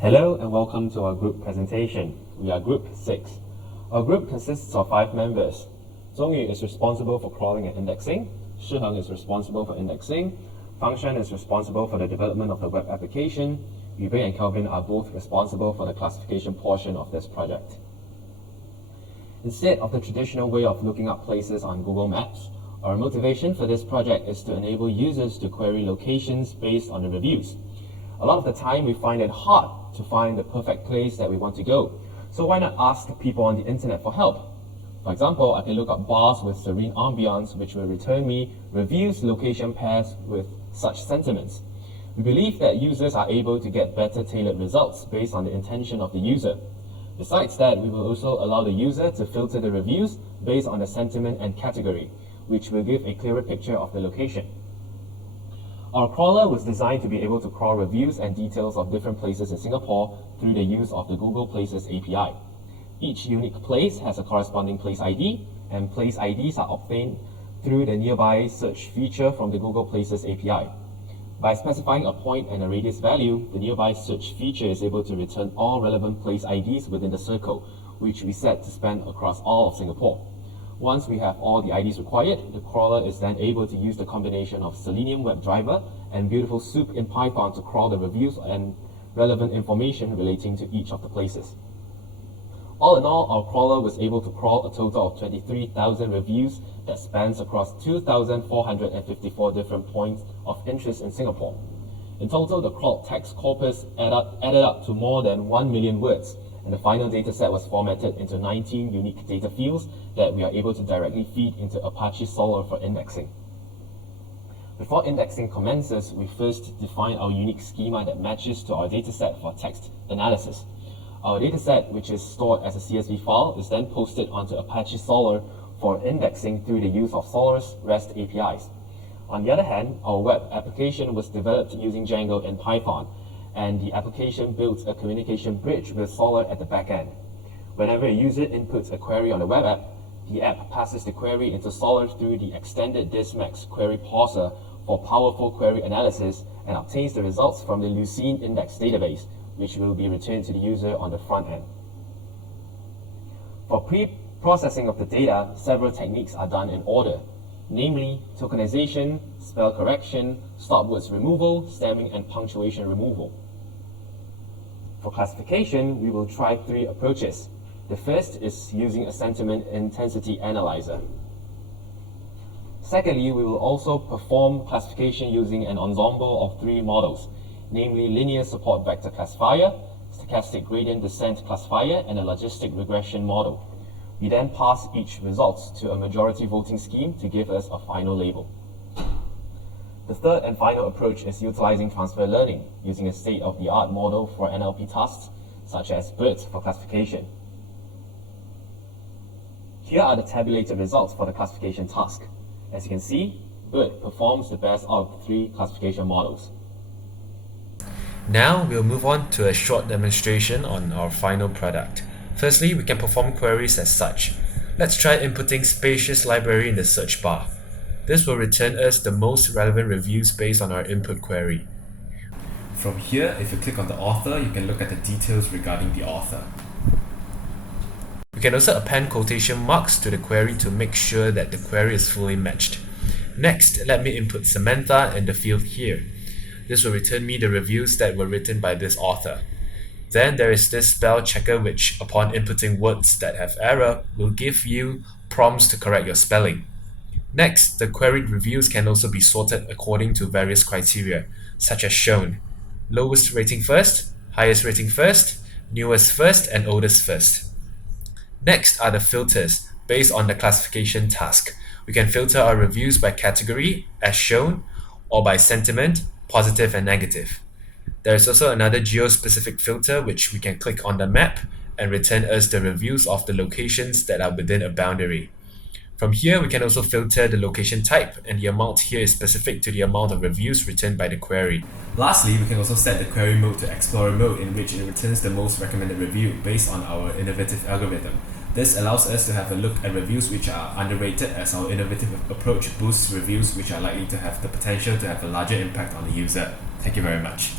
Hello and welcome to our group presentation. We are Group 6. Our group consists of 5 members. Zhongyu is responsible for crawling and indexing, Shiheng is responsible for indexing, Fangshan is responsible for the development of the web application, Yubei and Kelvin are both responsible for the classification portion of this project. Instead of the traditional way of looking up places on Google Maps, our motivation for this project is to enable users to query locations based on the reviews. A lot of the time we find it hard to find the perfect place that we want to go, so why not ask people on the internet for help? For example, I can look up bars with serene ambience, which will return me reviews location pairs with such sentiments. We believe that users are able to get better tailored results based on the intention of the user. Besides that, we will also allow the user to filter the reviews based on the sentiment and category, which will give a clearer picture of the location. Our crawler was designed to be able to crawl reviews and details of different places in Singapore through the use of the Google Places API. Each unique place has a corresponding place ID, and place IDs are obtained through the nearby search feature from the Google Places API. By specifying a point and a radius value, the nearby search feature is able to return all relevant place IDs within the circle, which we set to span across all of Singapore. Once we have all the IDs required, the crawler is then able to use the combination of Selenium WebDriver and Beautiful Soup in Python to crawl the reviews and relevant information relating to each of the places. All in all, our crawler was able to crawl a total of 23,000 reviews that spans across 2,454 different points of interest in Singapore. In total, the crawled text corpus added up to more than 1 million words, and the final dataset was formatted into 19 unique data fields that we are able to directly feed into Apache Solr for indexing. Before indexing commences, we first define our unique schema that matches to our dataset for text analysis. Our dataset, which is stored as a CSV file, is then posted onto Apache Solr for indexing through the use of Solr's REST APIs. On the other hand, our web application was developed using Django in Python, and the application builds a communication bridge with Solr at the back end. Whenever a user inputs a query on the web app, the app passes the query into Solr through the extended Dismax query parser for powerful query analysis and obtains the results from the Lucene index database, which will be returned to the user on the front end. For pre-processing of the data, several techniques are done in order, namely tokenization, spell correction, stop words removal, stemming, and punctuation removal. For classification, we will try 3 approaches. The first is using a sentiment intensity analyzer. Secondly, we will also perform classification using an ensemble of 3 models, namely linear support vector classifier, stochastic gradient descent classifier, and a logistic regression model. We then pass each result to a majority voting scheme to give us a final label. The third and final approach is utilizing transfer learning, using a state-of-the-art model for NLP tasks, such as BERT for classification. Here are the tabulated results for the classification task. As you can see, BERT performs the best out of the 3 classification models. Now we'll move on to a short demonstration on our final product. Firstly, we can perform queries as such. Let's try inputting spacious library in the search bar. This will return us the most relevant reviews based on our input query. From here, if you click on the author, you can look at the details regarding the author. We can also append quotation marks to the query to make sure that the query is fully matched. Next, let me input Samantha in the field here. This will return me the reviews that were written by this author. Then there is this spell checker, which upon inputting words that have error will give you prompts to correct your spelling. Next, the queried reviews can also be sorted according to various criteria, such as shown: lowest rating first, highest rating first, newest first, and oldest first. Next are the filters based on the classification task. We can filter our reviews by category, as shown, or by sentiment, positive and negative. There is also another geo-specific filter which we can click on the map and return us the reviews of the locations that are within a boundary. From here, we can also filter the location type, and the amount here is specific to the amount of reviews returned by the query. Lastly, we can also set the query mode to Explorer mode, in which it returns the most recommended review based on our innovative algorithm. This allows us to have a look at reviews which are underrated, as our innovative approach boosts reviews which are likely to have the potential to have a larger impact on the user. Thank you very much.